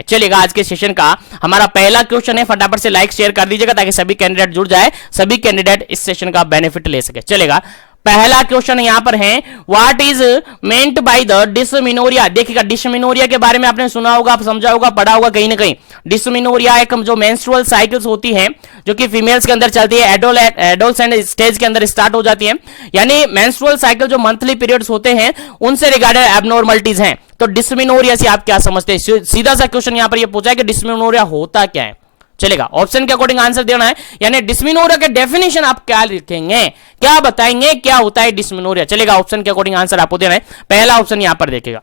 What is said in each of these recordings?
चलिएगा, आज के सेशन का हमारा पहला क्वेश्चन है, फटाफट से लाइक शेयर कर दीजिएगा ताकि सभी कैंडिडेट जुड़ जाए, सभी कैंडिडेट इस सेशन का बेनिफिट ले सके। चलेगा, पहला क्वेश्चन यहां पर है, what is meant by the dysmenorrhoea. देखिएगा, डिसमिनोरिया के बारे में आपने सुना होगा, समझा होगा, पढ़ा होगा कहीं ना कहीं। डिसमिनोरिया एक जो मेंस्ट्रुअल साइकिल्स होती हैं जो कि फीमेल्स के अंदर चलती है, एडोलसेंट स्टेज के अंदर स्टार्ट हो जाती है, यानी मेंस्ट्रुअल साइकिल जो मंथली पीरियड्स होते हैं उनसे रिगार्डेड एबनॉर्मलिटीज हैं। तो डिसमिनोरिया से आप क्या समझते हैं? सीधा सा क्वेश्चन यहां पर ये पूछा है कि डिसमिनोरिया होता क्या है। चलेगा, ऑप्शन के अकॉर्डिंग आंसर देना है, यानी डिसमिनोरिया के डेफिनेशन आप क्या लिखेंगे, क्या बताएंगे, क्या होता है डिसमिनोरिया। चलेगा, ऑप्शन के अकॉर्डिंग आंसर आपको देना है। पहला ऑप्शन यहां पर देखिएगा,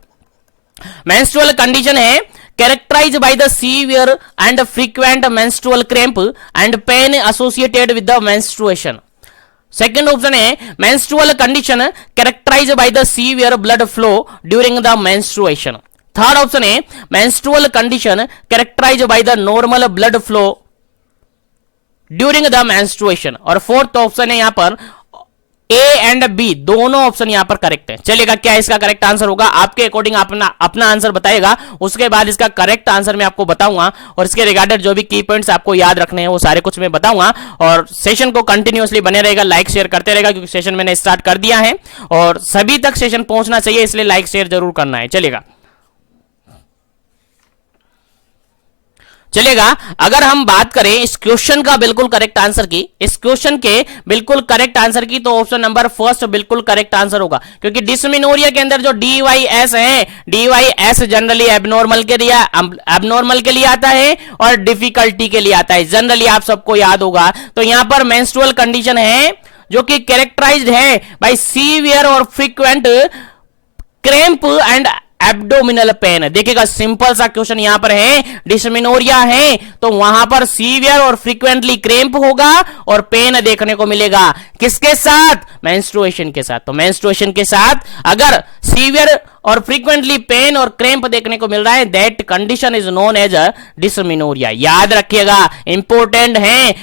मेंस्ट्रुअल कंडीशन है characterized by the severe and frequent menstrual cramp and pain associated with the menstruation. Second option है menstrual condition characterized by the severe blood flow during the menstruation. Third option है menstrual condition characterized by the normal blood flow during the menstruation. और fourth option है यहां पर A and B, दोनों option यहां पर correct है। चलेगा, क्या इसका करेक्ट आंसर होगा? आपके अकॉर्डिंग अपना आंसर बताएगा, उसके बाद इसका करेक्ट आंसर मैं आपको बताऊंगा और इसके रिगार्डेड जो भी की पॉइंट्स आपको याद रखने हैं वो सारे कुछ मैं बताऊंगा। और सेशन को कंटिन्यूअसली बने रहेगा, लाइक शेयर करते रहेगा, क्योंकि सेशन मैंने स्टार्ट कर दिया है और सभी तक सेशन पहुंचना चाहिए, इसलिए लाइक शेयर जरूर करना है। चलेगा, अगर हम बात करें इस क्वेश्चन का बिल्कुल करेक्ट आंसर की, इस क्वेश्चन के बिल्कुल करेक्ट आंसर की, तो ऑप्शन नंबर फर्स्ट बिल्कुल करेक्ट आंसर होगा, क्योंकि डिसमिनोरिया के अंदर जो DYS है, DYS जनरली एबनॉर्मल के लिए आता है और डिफिकल्टी के लिए आता है, जनरली आप सबको याद होगा। तो यहां पर मेंस्ट्रुअल कंडीशन है जो कि कैरेक्टराइज्ड है बाय सीवियर और frequent cramp and abdominal pain. देखिएगा, सिंपल सा क्वेश्चन यहां पर है, डिसमिनोरिया है तो वहां पर सीवियर और फ्रीक्वेंटली क्रैम्प होगा और पेन देखने को मिलेगा, किसके साथ? मेंस्ट्रुएशन के साथ। तो मेंस्ट्रुएशन के साथ अगर सीवियर और फ्रीक्वेंटली पेन और क्रैम्प देखने को मिल रहा है, that condition is known as dysmenorrhoea. याद रखिएगा, इंपॉर्टेंट है।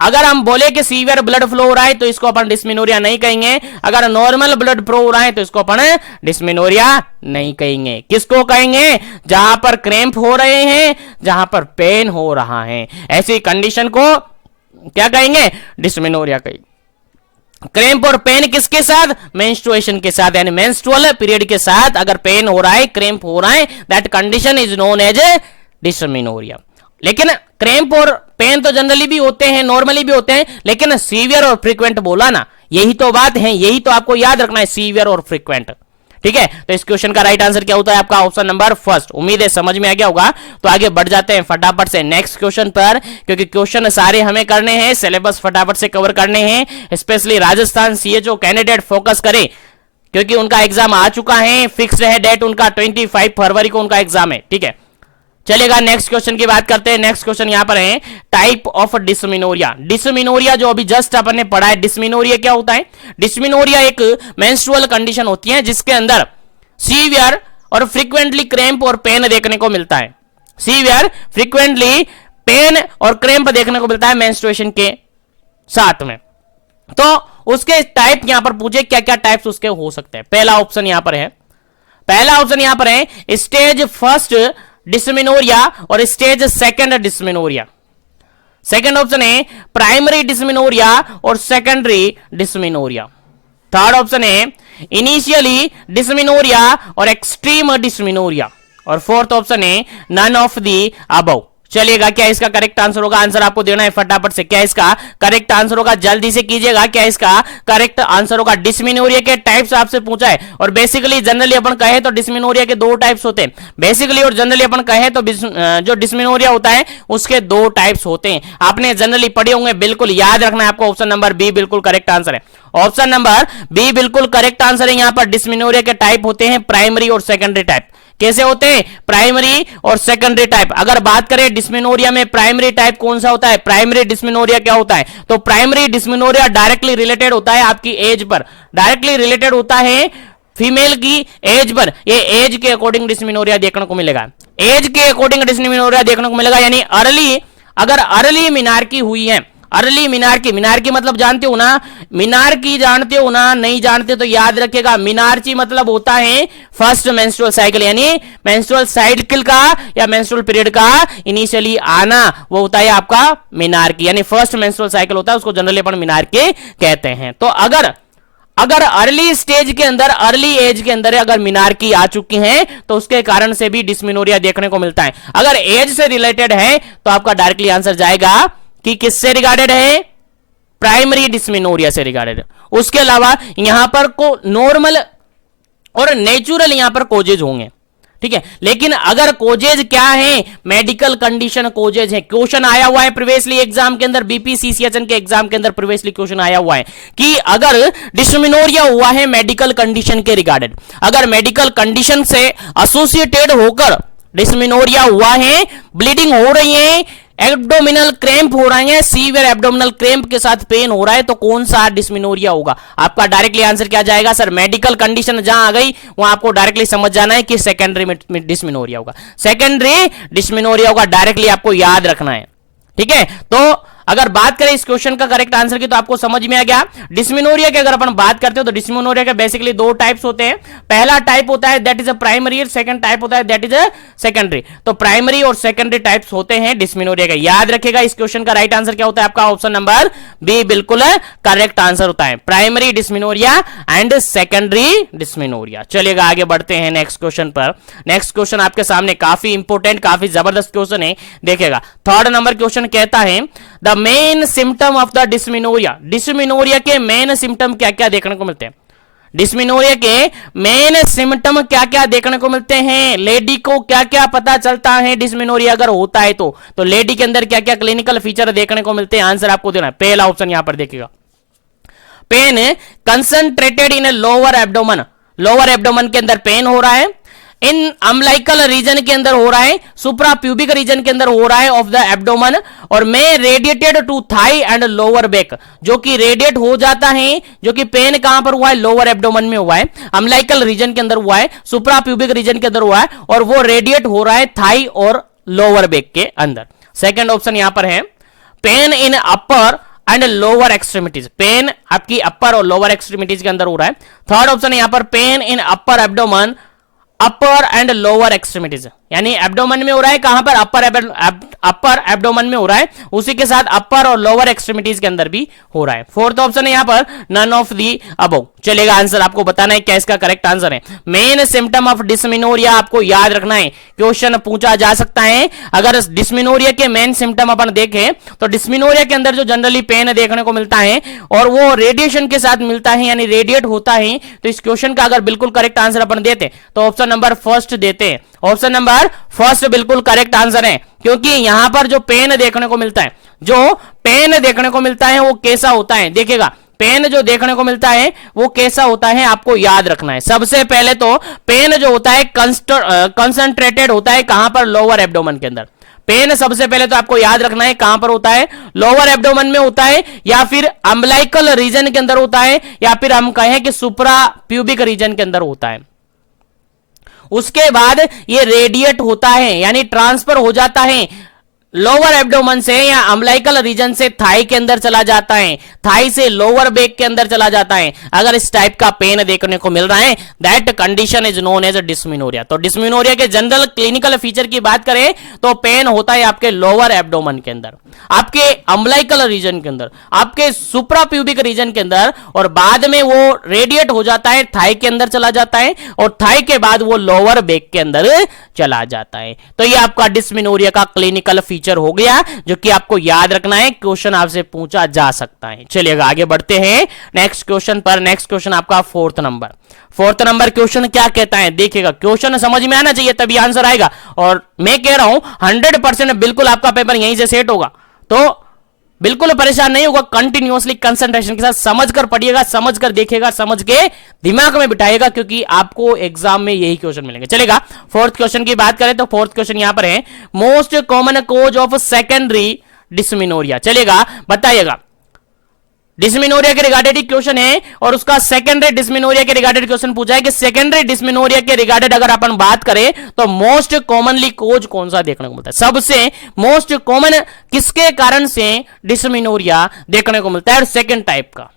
अगर हम बोले कि सीवियर ब्लड फ्लो हो रहा है तो इसको अपन डिसमिनोरिया नहीं कहेंगे, अगर नॉर्मल ब्लड फ्लो हो रहा है तो इसको अपन डिसमिनोरिया नहीं कहेंगे। किसको कहेंगे? जहां पर क्रैम्प हो रहे हैं, जहां पर पेन हो रहा है, ऐसी कंडीशन को क्या कहेंगे? डिसमिनोरिया कहेंगे। क्रैम्प और पेन किसके साथ? मेंस्ट्रुएशन के साथ, यानी मेंस्ट्रुअल पीरियड के साथ अगर पेन हो रहा है, क्रैम्प हो रहा है, that condition is known as dysmenorrhoea. लेकिन क्रैम्प और पेन तो जनरली भी होते हैं, नॉर्मली भी होते हैं, लेकिन सीवियर और फ्रीक्वेंट बोला ना, यही तो बात है, यही तो आपको याद रखना है, सीवियर और फ्रीक्वेंट। ठीक है, तो इस क्वेश्चन का राइट आंसर क्या होता है? आपका ऑप्शन नंबर फर्स्ट। उम्मीद है समझ में आ गया होगा। तो आगे बढ़ जाते हैं फटाफट से नेक्स्ट क्वेश्चन पर, क्योंकि क्वेश्चन सारे हमें करने हैं, सिलेबस फटाफट से कवर करने हैं। Specially Rajasthan CHO candidate focus करें, क्योंकि उनका एग्जाम आ चुका है, फिक्स है डेट उनका 25 फरवरी को उनका एग्जाम है। ठीक है, चलेगा, नेक्स्ट क्वेश्चन की बात करते हैं। नेक्स्ट क्वेश्चन यहां पर है, टाइप ऑफ डिसमिनोरिया। डिसमिनोरिया जो अभी जस्ट अपन ने पढ़ा है, डिसमिनोरिया क्या होता है? डिसमिनोरिया एक मेंस्ट्रुअल कंडीशन होती है जिसके अंदर सीवियर और फ्रीक्वेंटली क्रैम्प और पेन देखने को मिलता है। सीवियर, फ्रीक्वेंटली पेन और क्रैम्प देखने को मिलता है मेंस्ट्रुएशन के साथ में। तो उसके टाइप यहां पर पूछे, क्या क्या टाइप्स उसके हो सकते हैं। पहला ऑप्शन यहां पर है स्टेज फर्स्ट डिसमिनोरिया और stage second dysmenorrhoea. Second option है प्राइमरी डिसमिनोरिया और सेकेंडरी डिसमिनोरिया। थर्ड ऑप्शन है इनिशियली डिसमिनोरिया और एक्सट्रीम डिसमिनोरिया। और फोर्थ ऑप्शन है नन ऑफ दी अबव। चलिएगा, क्या इसका करेक्ट आंसर होगा? आंसर आपको देना है फटाफट से। क्या इसका करेक्ट आंसर होगा? जल्दी से कीजिएगा। क्या इसका करेक्ट आंसर होगा? डिसमिनोरिया के टाइप्स आपसे पूछा है, और बेसिकली जनरली अपन कहे तो डिसमिनोरिया के दो टाइप्स होते हैं। बेसिकली और जनरली अपन कहे तो जो डिसमिनोरिया होता है उसके दो टाइप्स होते हैं। आपने जनरली पढ़े होंगे, बिल्कुल याद रखना है आपको। ऑप्शन नंबर बी बिल्कुल करेक्ट आंसर है। ऑप्शन नंबर बी बिल्कुल करेक्ट आंसर है। यहां पर डिसमिनोरिया के टाइप होते हैं प्राइमरी और सेकेंडरी टाइप। कैसे होते हैं? प्राइमरी और सेकेंडरी टाइप। अगर बात करें डिसमिनोरिया में प्राइमरी टाइप कौन सा होता है, प्राइमरी डिसमिनोरिया क्या होता है, तो प्राइमरी डिसमिनोरिया डायरेक्टली रिलेटेड होता है आपकी एज पर, डायरेक्टली रिलेटेड होता है फीमेल की एज पर। ये एज के अकॉर्डिंग डिसमिनोरिया देखने को मिलेगा, एज के अकॉर्डिंग डिसमिनोरिया देखने को मिलेगा। यानी अर्ली, अगर अर्ली मिनार्की हुई है, अर्ली मिनार्की, मिनार्की मतलब जानते हो ना, मिनार्की जानते हो ना, नहीं जानते तो याद रखेगा, मिनार्ची मतलब होता है फर्स्ट मेंस्ट्रुअल साइकिल, यानी मेंस्ट्रुअल साइकिल का या मेंस्ट्रुअल पीरियड का इनिशियली आना, वो होता है आपका मिनार्की, यानी फर्स्ट मेंस्ट्रुअल साइकिल होता है, उसको जनरली अपन मिनार्की कहते हैं। तो अगर अर्ली स्टेज के अंदर, अर्ली एज के अंदर अगर मिनार्की आ चुकी है तो उसके कारण से भी डिस्मिनोरिया देखने को मिलता है। अगर एज से रिलेटेड है तो आपका डायरेक्टली आंसर जाएगा कि किससे रिगार्डेड है, प्राइमरी डिस्मिनोरिया से रिगार्डेड। उसके अलावा यहां पर को नॉर्मल और नेचुरल यहां पर कोजेज होंगे, ठीक है, लेकिन अगर कोजेज क्या है, मेडिकल कंडीशन कोजेज है। क्वेश्चन आया हुआ है प्रीवियसली एग्जाम के अंदर, बीपीसीसीएचएन के एग्जाम के अंदर प्रीवियसली क्वेश्चन आया हुआ है कि अगर डिस्मिनोरिया हुआ है मेडिकल कंडीशन के रिगार्डेड, अगर मेडिकल कंडीशन से एसोसिएटेड होकर डिस्मिनोरिया हुआ है, ब्लीडिंग हो रही है, एब्डोमिनल क्रैम्प हो रहा है, सीवियर एब्डोमिनल क्रैम्प के साथ पेन हो रहा है, तो कौन सा डिस्मिनोरिया होगा? आपका डायरेक्टली आंसर क्या जाएगा सर? मेडिकल कंडीशन जहां आ गई वहां आपको डायरेक्टली समझ जाना है कि सेकेंडरी डिस्मिनोरिया होगा, सेकेंडरी डिस्मिनोरिया होगा, डायरेक्टली आपको याद रखना है, ठीक है। तो अगर बात करें इस क्वेश्चन का करेक्ट आंसर की तो आपको समझ में आ गया। डिस्मिनोरिया की अगर अपन बात करते हो तो डिस्मिनोरिया के बेसिकली दो टाइप्स होते हैं। पहला टाइप होता है दैट इज अ प्राइमरी, और सेकंड टाइप होता है दैट इज अ सेकेंडरी। तो प्राइमरी और सेकेंडरी टाइप्स होते हैं डिस्मिनोरिया के। याद रखेगा इस क्वेश्चन का राइट आंसर क्या होता है आपका? ऑप्शन नंबर बी बिल्कुल करेक्ट आंसर होता है, primary dysmenorrhoea and secondary dysmenorrhoea. चलिएगा आगे बढ़ते हैं नेक्स्ट क्वेश्चन पर। नेक्स्ट क्वेश्चन आपके सामने काफी इंपोर्टेंट, काफी जबरदस्त क्वेश्चन है, देखिएगा। थर्ड नंबर क्वेश्चन कहता है the main symptom of the dysmenorrhoea. Dysmenorrhoea के मेन सिम्टम क्या क्या देखने को मिलते हैं? डिस्मिनोरिया के मेन सिम्टम क्या क्या देखने को मिलते हैं? लेडी को क्या क्या पता चलता है डिस्मिनोरिया अगर होता है तो लेडी के अंदर क्या क्या क्लिनिकल फीचर देखने को मिलते हैं? आंसर आपको देना है। पहला ऑप्शन यहां पर देखिएगा, pain concentrated in lower abdomen, lower abdomen के अंदर पेन हो रहा है, इन अम्लाइकल रीजन के अंदर हो रहा है, सुप्रा प्यूबिक रीजन के अंदर हो रहा है ऑफ द एब्डोमन, और में radiated to thigh and lower back, जो कि रेडिएट हो जाता है, जो कि पेन कहां पर हुआ है? लोअर एब्डोमन में हुआ है, अम्लाइकल रीजन के अंदर हुआ है, सुप्रा प्यूबिक रीजन के अंदर हुआ है, और वो रेडिएट हो रहा है थाई और लोअर बैक के अंदर। सेकेंड ऑप्शन यहां पर है pain in upper and lower extremities, pain आपकी अपर और लोअर एक्सट्रीमिटीज के अंदर हो रहा है। थर्ड ऑप्शन यहां पर pen in upper abdomen, upper and lower extremities, यानी एब्डोमन में हो रहा है, कहां पर? अपर एब्डोमन में हो रहा है, उसी के साथ अपर और लोअर एक्सट्रीमिटीज के अंदर भी हो रहा है। फोर्थ ऑप्शन है यहां पर नन ऑफ दी अबव। चलेगा आंसर आपको बताना है क्या इसका करेक्ट आंसर है। मेन सिम्टम ऑफ डिस्मिनोरिया आपको याद रखना है, क्वेश्चन पूछा जा सकता है। अगर डिस्मिनोरिया के मेन सिम्टम अपन देखें तो डिस्मिनोरिया के अंदर जो जनरली पेन देखने को मिलता है और वो रेडिएशन के साथ मिलता है, यानी रेडिएट होता है, तो इस क्वेश्चन का अगर बिल्कुल करेक्ट आंसर अपन देते तो ऑप्शन नंबर फर्स्ट देते हैं। ऑप्शन नंबर फर्स्ट बिल्कुल करेक्ट आंसर है, क्योंकि यहां पर जो पेन देखने को मिलता है, जो पेन देखने को मिलता है वो कैसा होता है? देखिएगा, पेन जो देखने को मिलता है वो कैसा होता है आपको याद रखना है। सबसे पहले तो पेन जो होता है कंसंट्रेटेड होता है, कहां पर? लोअर एब्डोमन के अंदर। पेन सबसे पहले तो आपको याद रखना है कहां पर होता है? लोअर एब्डोमन में होता है, या फिर अम्लाइकल रीजन के अंदर होता है, या फिर हम कहें कि सुप्रा प्यूबिक रीजन के अंदर होता है। उसके बाद ये रेडिएट होता है, यानी ट्रांसफर हो जाता है लोअर एब्डोमन से या अम्लाइकल रीजन से थाई के अंदर चला जाता है, थाई से लोअर बैक के अंदर चला जाता है। अगर इस टाइप का पेन देखने को मिल रहा है, that condition is known as dysmenorrhoea. तो डिस्मिनोरिया के जनरल क्लिनिकल फीचर की बात करें तो पेन होता है आपके लोअर एब्डोमन के अंदर, आपके अम्लाइकल रीजन के अंदर, आपके सुप्रा प्यूबिक रीजन के अंदर, और बाद में वो रेडिएट हो जाता है, थाई के अंदर चला जाता है, और थाई के बाद वो लोअर बैक के अंदर चला जाता है। तो ये आपका डिस्मिनोरिया का क्लिनिकल फीचर हो गया, जो कि आपको याद रखना है, क्वेश्चन आपसे पूछा जा सकता है। चलिएगा आगे बढ़ते हैं नेक्स्ट क्वेश्चन पर। नेक्स्ट क्वेश्चन आपका फोर्थ नंबर क्वेश्चन क्या कहता है? देखिएगा, क्वेश्चन समझ में आना चाहिए तभी आंसर आएगा, और मैं कह रहा हूं 100% बिल्कुल आपका पेपर यहीं से सेट होगा, तो बिल्कुल परेशान नहीं होगा। कंटिन्यूअसली कंसंट्रेशन के साथ समझ कर पढ़िएगा, समझ कर देखिएगा, समझ के दिमाग में बिठाइएगा, क्योंकि आपको एग्जाम में यही क्वेश्चन मिलेंगे। चलेगा, फोर्थ क्वेश्चन की बात करें तो फोर्थ क्वेश्चन यहां पर है most common cause of secondary dysmenorrhoea. चलेगा, बताइएगा डिस्मेनोरिया के रिगार्डेड क्वेश्चन है और उसका सेकेंडरी डिस्मेनोरिया के रिगार्डेड क्वेश्चन पूछा है कि सेकेंडरी डिस्मेनोरिया के रिगार्डेड अगर अपन बात करें तो मोस्ट कॉमनली कोज कौन सा देखने को मिलता है, सबसे मोस्ट कॉमन किसके कारण से डिस्मेनोरिया देखने को मिलता है। और सेकेंड टाइप का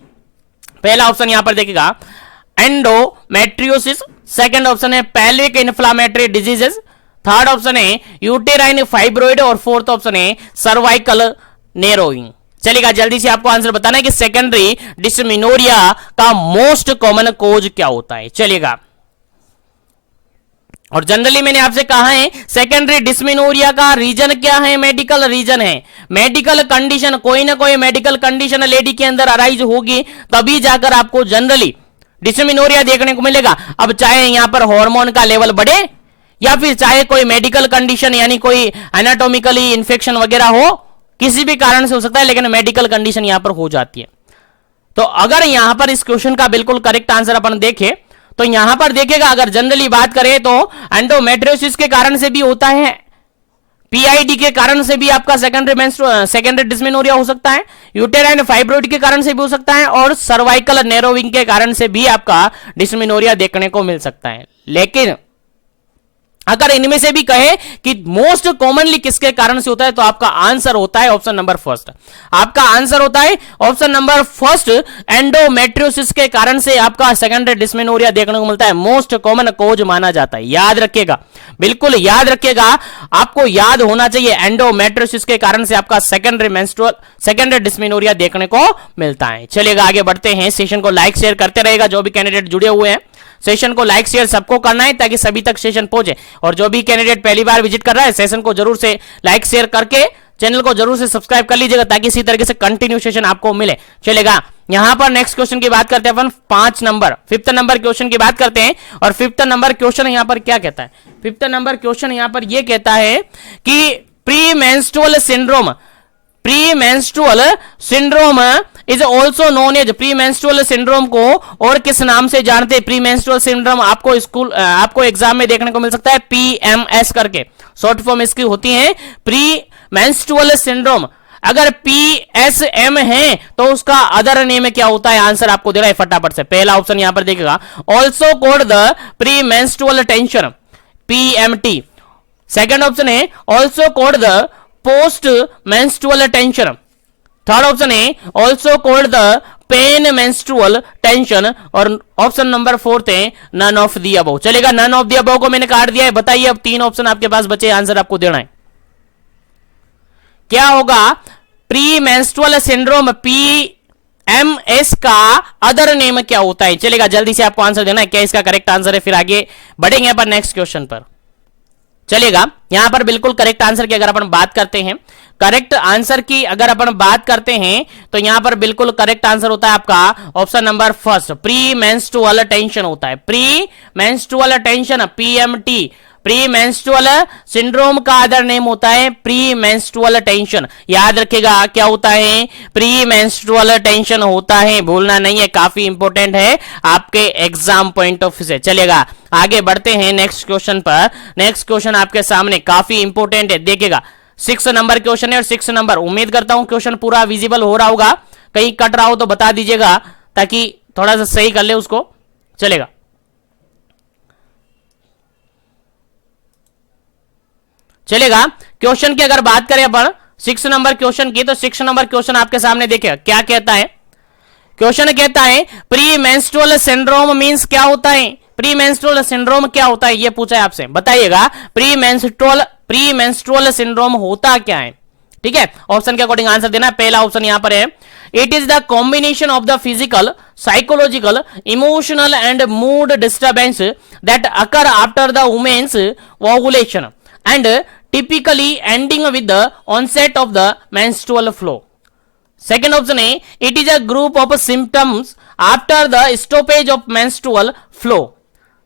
पहला ऑप्शन यहां पर देखिएगा एंडोमेट्रियोसिस, सेकेंड ऑप्शन है pelvic inflammatory diseases, third option है यूटेराइन फाइब्रोइड और फोर्थ ऑप्शन है सर्वाइकल नेरोइंग। चलिएगा जल्दी से आपको आंसर बताना है कि सेकेंडरी डिस्मेनोरिया का मोस्ट कॉमन कोज क्या होता है। चलिएगा, और जनरली मैंने आपसे कहा है सेकेंडरी डिस्मेनोरिया का रीजन क्या है, मेडिकल रीजन है। मेडिकल कंडीशन, कोई ना कोई मेडिकल कंडीशन लेडी के अंदर अराइज होगी तभी जाकर आपको जनरली डिस्मेनोरिया देखने को मिलेगा। अब चाहे यहां पर हार्मोन का लेवल बढ़े या फिर चाहे कोई मेडिकल कंडीशन यानी कोई एनाटॉमिकली इंफेक्शन वगैरह हो, किसी भी कारण से हो सकता है, लेकिन मेडिकल कंडीशन यहां पर हो जाती है। तो अगर यहां पर इस क्वेश्चन का बिल्कुल करेक्ट आंसर अपन देखें तो यहां पर देखिएगा, अगर जनरली बात करें तो एंडोमेट्रियोसिस के कारण से भी होता है, पीआईडी के कारण से भी आपका सेकेंडरी डिस्मेनोरिया हो सकता है, यूटेराइन फाइब्रोइड के कारण से भी हो सकता है और सर्वाइकल नेरोविंग के कारण से भी आपका डिस्मेनोरिया देखने को मिल सकता है। लेकिन अगर इनमें से भी कहे कि मोस्ट कॉमनली किसके कारण से होता है तो आपका आंसर होता है ऑप्शन नंबर फर्स्ट। आपका आंसर होता है ऑप्शन नंबर फर्स्ट, एंडोमेट्रियोसिस के कारण से आपका सेकेंडरी डिस्मेनोरिया देखने को मिलता है, मोस्ट कॉमन कोज माना जाता है। याद रखिएगा, बिल्कुल याद रखिएगा, आपको याद होना चाहिए एंडोमेट्रियोसिस के कारण से आपका सेकेंडरी डिस्मेनोरिया देखने को मिलता है। चलिएगा आगे बढ़ते हैं, सेशन को लाइक शेयर करते रहेगा, जो भी कैंडिडेट जुड़े हुए हैं सेशन को लाइक शेयर सबको करना है ताकि सभी तक सेशन पहुंचे। और जो भी कैंडिडेट पहली बार विजिट कर रहा है सेशन को जरूर से लाइक शेयर करके चैनल को जरूर से सब्सक्राइब कर लीजिएगा ताकि इसी तरीके से कंटिन्यू सेशन आपको मिले। चलेगा, यहां पर नेक्स्ट क्वेश्चन की बात करते हैं अपन, 5 नंबर 5th नंबर क्वेश्चन की बात करते हैं। और 5th नंबर क्वेश्चन यहां पर क्या कहता है, 5th नंबर क्वेश्चन यहां पर यह कहता है कि premenstrual syndrome is also known as, premenstrual syndrome को और किस नाम से जानते हैं। प्रीमेंस्ट्रुअल सिंड्रोम आपको एग्जाम में देखने को मिल सकता है पीएमएस करके, शॉर्ट फॉर्म इसकी होती है प्रीमेंस्ट्रुअल सिंड्रोम। अगर पीएसएम है तो उसका अदर नेम क्या होता है, आंसर आपको दे रहा है फटाफट से। पहला ऑप्शन यहां पर देखिएगा also called the premenstrual tension, PMT. Second option है also called the post menstrual tension. Third option है also called the pain menstrual tension. और ऑप्शन नंबर 4 है नन ऑफ दी अबव। चलेगा, नन ऑफ दी अबव को मैंने काट दिया है। बताइए अब 3 ऑप्शन आपके पास बचे, आंसर आपको देना है क्या होगा। प्री मेंस्ट्रुअल सिंड्रोम पीएमएस का अदर नेम क्या होता है। चलेगा, जल्दी से आपको आंसर देना है क्या इसका करेक्ट आंसर है, फिर आगे बढ़ेंगे अपन नेक्स्ट क्वेश्चन पर। चलिएगा, यहां पर बिल्कुल करेक्ट आंसर की अगर अपन बात करते हैं, करेक्ट आंसर की अगर अपन बात करते हैं तो यहां पर बिल्कुल करेक्ट आंसर होता है आपका option number first, pre menstrual tension होता है। Pre menstrual tension PMT, pre menstrual syndrome का अदर नेम होता है प्री मेंस्ट्रुअल टेंशन। याद रखिएगा क्या होता है, प्री मेंस्ट्रुअल टेंशन होता है, भूलना नहीं है, काफी इंपॉर्टेंट है आपके एग्जाम पॉइंट ऑफ व्यू से। चलेगा, आगे बढ़ते हैं नेक्स्ट क्वेश्चन पर। नेक्स्ट क्वेश्चन आपके सामने काफी इंपॉर्टेंट है, देखिएगा 6 नंबर क्वेश्चन है और 6 नंबर, उम्मीद करता हूं क्वेश्चन पूरा विजिबल हो रहा होगा, कहीं कट रहा हो तो बता दीजिएगा ताकि थोड़ा सा सही कर ले उसको। चलेगा, चलेगा, क्वेश्चन की अगर बात करें अपन 6 नंबर क्वेश्चन की तो 6 नंबर क्वेश्चन आपके सामने देखिए क्या कहता है। क्वेश्चन कहता है प्री मेंस्ट्रुअल सिंड्रोम मींस क्या होता है, प्री मेंस्ट्रुअल सिंड्रोम क्या होता है ये पूछा है आपसे, बताइएगा प्री मेंस्ट्रुअल सिंड्रोम होता क्या है। ठीक है, ऑप्शन के अकॉर्डिंग आंसर देना है। पहला ऑप्शन यहां पर है it is the combination of the physical, psychological, emotional and mood disturbance that occur after the women's ovulation and typically ending with the onset of the menstrual flow. Second option है it is a group of symptoms after the stoppage of menstrual flow.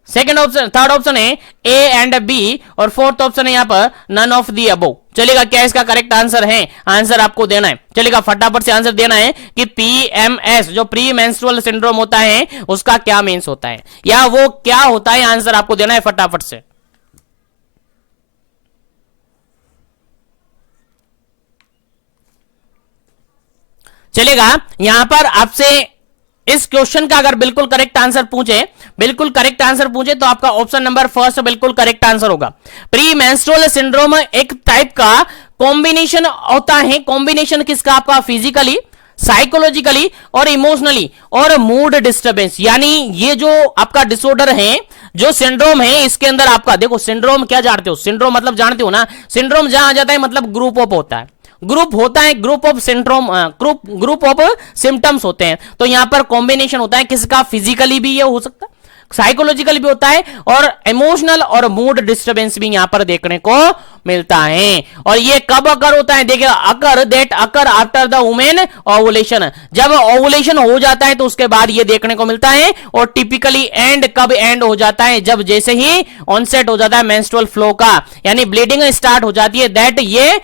Second option, third option है ए and B और fourth option है यहां पर none of the above. चलेगा, क्या इसका correct answer है, आंसर आपको देना है। चलेगा, फटाफट से आंसर देना है कि पीएमएस जो प्री मेंस्ट्रुअल सिंड्रोम होता है उसका क्या मीन्स होता है या वो क्या होता है, आंसर आपको देना है फटाफट से। चलेगा। यहां पर आपसे इस क्वेश्चन का अगर बिल्कुल करेक्ट आंसर पूछे, बिल्कुल करेक्ट आंसर पूछे तो आपका ऑप्शन नंबर फर्स्ट बिल्कुल करेक्ट आंसर होगा। प्री मेंस्ट्रुअल सिंड्रोम एक टाइप का कॉम्बिनेशन होता है। कॉम्बिनेशन किसका? आपका फिजिकली, साइकोलॉजिकली और इमोशनली और मूड डिस्टर्बेंस, यानी ये जो आपका डिसऑर्डर है, जो सिंड्रोम है, इसके अंदर आपका देखो सिंड्रोम क्या जानते हो? सिंड्रोम मतलब जानते हो ना, सिंड्रोम जहां आ जाता है मतलब ग्रुप ऑफ होता है, ग्रुप होता है, group of syndrome, group of symptoms होते हैं। तो यहां पर कॉम्बिनेशन होता है किसका? फिजिकली भी ये हो सकता है, साइकोलॉजिकल भी होता है और इमोशनल और मूड डिस्टर्बेंस भी यहां पर देखने को मिलता है। और ये कब अकर होता है? देखिए, occur that occur after the women ovulation, जब ओवुलेशन हो जाता है तो उसके बाद ये देखने को मिलता है। और टिपिकली एंड कब एंड हो जाता है? जब जैसे ही ऑनसेट हो जाता है मेंस्ट्रुअल फ्लो का, यानी ब्लीडिंग स्टार्ट हो जाती है, दैट ये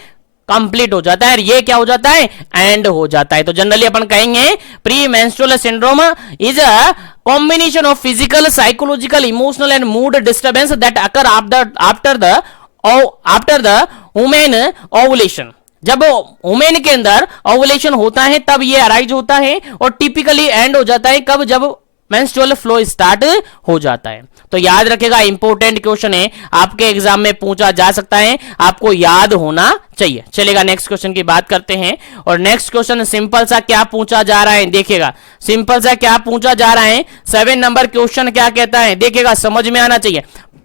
कंप्लीट हो जाता है, ये क्या हो जाता है? एंड हो जाता है। तो जनरली अपन कहेंगे pre menstrual syndrome is a combination of physical, psychological, emotional and mood disturbance that occur after the women ovulation. जब वुमेन के अंदर ओवुलेशन होता है तब ये अराइज होता है और टिपिकली एंड हो जाता है कब? जब मेंस्ट्रुअल फ्लो स्टार्ट हो जाता है। तो याद रखेगा, इंपॉर्टेंट क्वेश्चन है, आपके एग्जाम में पूछा जा सकता है, आपको याद होना चाहिए। चलेगा, नेक्स्ट क्वेश्चन की बात करते हैं। और नेक्स्ट क्वेश्चन सिंपल सा क्या पूछा जा रहा है, देखिएगा सिंपल सा क्या पूछा जा रहा है। 7 नंबर क्वेश्चन क्या कहता है, देखिएगा, समझ में आना चाहिए।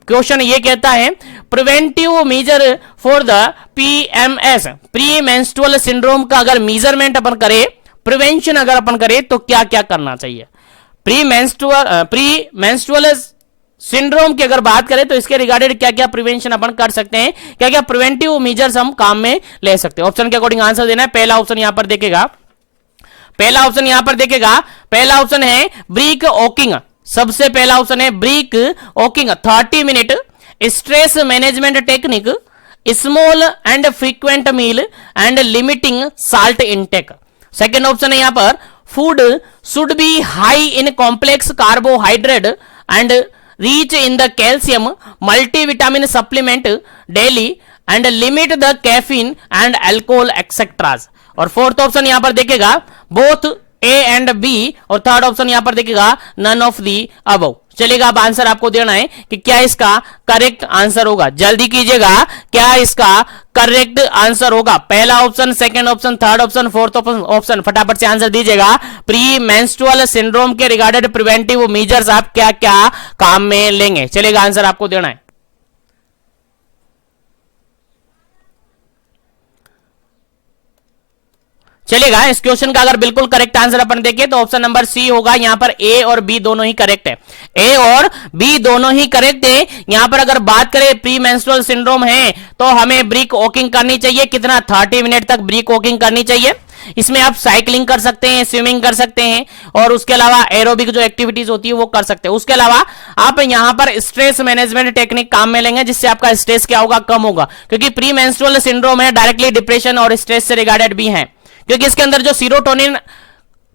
क्वेश्चन ये कहता है preventive measure for the PMS, pre menstrual syndrome का अगर मेजरमेंट अपन करें, प्रिवेंशन अगर अपन करें तो क्या क्या करना चाहिए? प्री मेंस्ट्रुअल सिंड्रोम की अगर बात करें तो इसके रिगार्डेड क्या क्या प्रिवेंशन अपन कर सकते हैं, क्या क्या प्रिवेंटिव मेजर्स हम काम में ले सकते हैं। ऑप्शन के अकॉर्डिंग आंसर देना है। पहला ऑप्शन यहां पर देखेगा, पहला ऑप्शन यहां पर देखेगा, पहला ऑप्शन है ब्रीक वॉकिंग। सबसे पहला ऑप्शन है brisk walking, 30 minute, stress management technique, small and frequent meal and limiting salt intake. Second option है यहां पर food should be high in complex carbohydrate and reach in the calcium multivitamin supplement daily and limit the caffeine and alcohol etc। और fourth option यहां पर देखेगा both A and B, और third option यहां पर देखेगा नन ऑफ दी अबव। चलेगा, अब आंसर आपको देना है कि क्या इसका करेक्ट आंसर होगा। जल्दी कीजिएगा, क्या इसका करेक्ट आंसर होगा? पहला option, second option, third option, fourth option, फटाफट से आंसर दीजिएगा। प्री मेंस्ट्रुअल सिंड्रोम के रिगार्डेड प्रिवेंटिव मेजर्स आप क्या क्या काम में लेंगे? चलेगा, आंसर आपको देना है। चलेगा, इस क्वेश्चन का अगर बिल्कुल करेक्ट आंसर अपन देखें तो ऑप्शन नंबर सी होगा। यहां पर ए और बी दोनों ही करेक्ट है, ए और बी दोनों ही करेक्ट है। यहां पर अगर बात करें प्री मेंस्ट्रुअल सिंड्रोम है तो हमें ब्रीक वॉकिंग करनी चाहिए, कितना? 30 मिनट तक ब्रीक वॉकिंग करनी चाहिए। इसमें आप साइकिलिंग कर सकते हैं, स्विमिंग कर सकते हैं और उसके अलावा एरोबिक जो एक्टिविटीज होती है वो कर सकते हैं। उसके अलावा आप यहां पर स्ट्रेस मैनेजमेंट टेक्निक काम में लेंगे, जिससे आपका स्ट्रेस क्या होगा? कम होगा, क्योंकि प्री मेंस्ट्रुअल सिंड्रोम है डायरेक्टली डिप्रेशन और स्ट्रेस से रिगार्डेड भी है, क्योंकि इसके अंदर जो सीरोटोनिन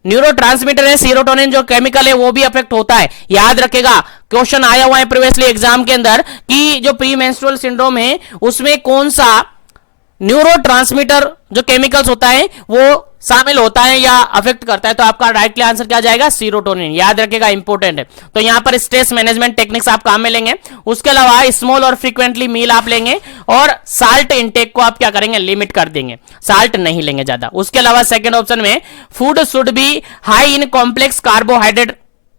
न्यूरोट्रांसमीटर है, सीरोटोनिन जो केमिकल है वो भी अफेक्ट होता है। याद रखेगा, क्वेश्चन आया हुआ है प्रीवियसली एग्जाम के अंदर कि जो प्री मेंस्ट्रुअल सिंड्रोम है उसमें कौन सा न्यूरोट्रांसमीटर जो केमिकल्स होता है वो शामिल होता है या अफेक्ट करता है। तो आपका डायरेक्टली आंसर क्या जाएगा? सीरोटोनिन। याद रखेगा, इंपॉर्टेंट है। तो यहां पर स्ट्रेस मैनेजमेंट टेक्निक्स आप काम में लेंगे। उसके अलावा स्मॉल और फ्रीक्वेंटली मील आप लेंगे और साल्ट इनटेक को आप क्या करेंगे? लिमिट कर देंगे, साल्ट नहीं लेंगे ज्यादा। उसके अलावा सेकेंड ऑप्शन में food should be high in complex carbohydrate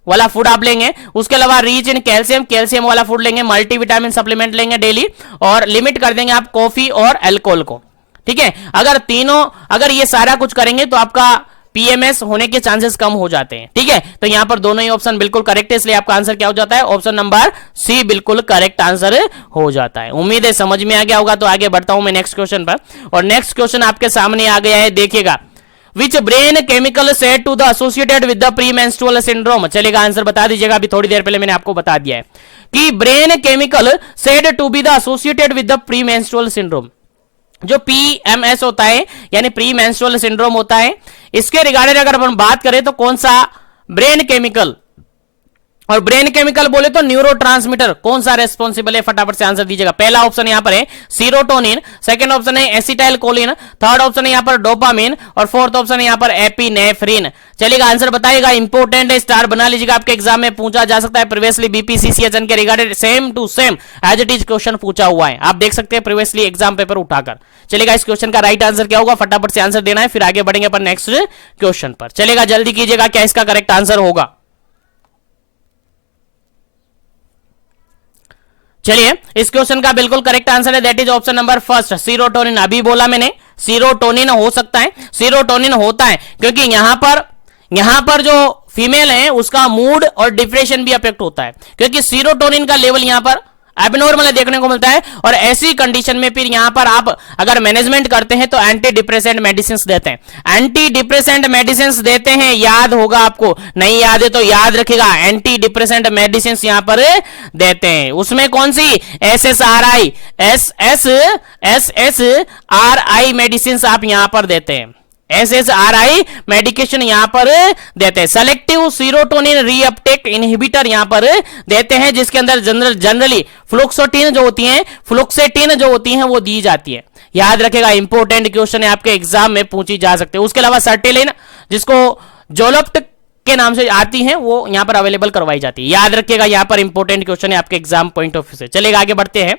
वाला फूड आप लेंगे। उसके अलावा रीच इन कैल्शियम, कैल्शियम वाला फूड लेंगे। मल्टीविटामिन सप्लीमेंट लेंगे डेली और लिमिट कर देंगे आप कॉफी और अल्कोहल को। ठीक है, अगर ये सारा कुछ करेंगे तो आपका पीएमएस होने के चांसेस कम हो जाते हैं। ठीक है, तो यहां पर दोनों ही ऑप्शन बिल्कुल करेक्ट है, इसलिए आपका आंसर क्या हो जाता है? ऑप्शन नंबर सी बिल्कुल करेक्ट आंसर हो जाता है। उम्मीद है समझ में आ गया होगा। तो आगे बढ़ता हूं मैं नेक्स्ट क्वेश्चन पर, और नेक्स्ट क्वेश्चन आपके सामने आ गया है, देखिएगा। Which brain chemical said to the associated with the premenstrual syndrome? चलेगा, आंसर बता दीजिएगा। अभी थोड़ी देर पहले मैंने आपको बता दिया है कि brain chemical said to be the associated with the premenstrual syndrome। जो पीएमएस होता है यानी प्री मेंस्ट्रुअल सिंड्रोम होता है, इसके रिगार्डेड अगर अपन बात करें तो कौन सा ब्रेन केमिकल और ब्रेन केमिकल बोले तो न्यूरोट्रांसमीटर कौन सा रेस्पॉन्सिबल है, फटाफट से आंसर दीजिएगा। पहला ऑप्शन यहां पर है सीरोटोनिन, सेकंड ऑप्शन है एसिटाइल कोलिन, थर्ड ऑप्शन है यहां पर डोपामिन और फोर्थ ऑप्शन है यहां पर एपिनेफ्रिन। चलिएगा आंसर बताइएगा, इंपोर्टेंट है, स्टार बना लीजिएगा, आपके एग्जाम में पूछा जा सकता है। प्रीवियसली बीपीसीसीएचएन के regarded same to same as it is question पूछा हुआ है, आप देख सकते हैं प्रीवियसली एग्जाम पेपर उठाकर। चलिएगा इस क्वेश्चन का राइट आंसर क्या होगा, फटाफट से आंसर देना है, फिर आगे बढ़ेंगे अपन नेक्स्ट क्वेश्चन पर। चलिएगा जल्दी कीजिएगा, क्या इसका करेक्ट आंसर होगा। चलिए इस क्वेश्चन का बिल्कुल करेक्ट आंसर है, that is option number first serotonin. अभी बोला मैंने सीरोटोनिन हो सकता है, सीरोटोनिन होता है क्योंकि यहां पर जो फीमेल है उसका मूड और डिप्रेशन भी अफेक्ट होता है, क्योंकि सीरोटोनिन का लेवल यहां पर एबनॉर्मल देखने को मिलता है। और ऐसी कंडीशन में फिर यहां पर आप अगर मैनेजमेंट करते हैं तो एंटी डिप्रेसेंट मेडिसिन देते हैं, एंटी डिप्रेसेंट मेडिसिन देते हैं, याद होगा आपको, नहीं याद है तो याद रखिएगा, एंटी डिप्रेसेंट मेडिसिन यहां पर देते हैं। उसमें कौन सी SSRI SSRI मेडिसिन आप यहां पर देते हैं, SSRI मेडिकेशन यहां पर देते हैं। सेलेक्टिव सीरोटोनिन रीअपटेक इनहिबिटर यहां पर देते हैं, जिसके अंदर जनरली फ्लुक्सेटिन जो होती हैं वो दी जाती है। याद रखेगा, इंपॉर्टेंट क्वेश्चन है, आपके एग्जाम में पूछी जा सकते हैं। उसके अलावा सर्टेलिन जिसको जोलप्ट के नाम से आती है वो यहां पर अवेलेबल करवाई जाती है। याद रखिएगा, यहां पर इंपॉर्टेंट क्वेश्चन है आपके एग्जाम पॉइंट ऑफ व्यू से। चलेगा आगे बढ़ते हैं,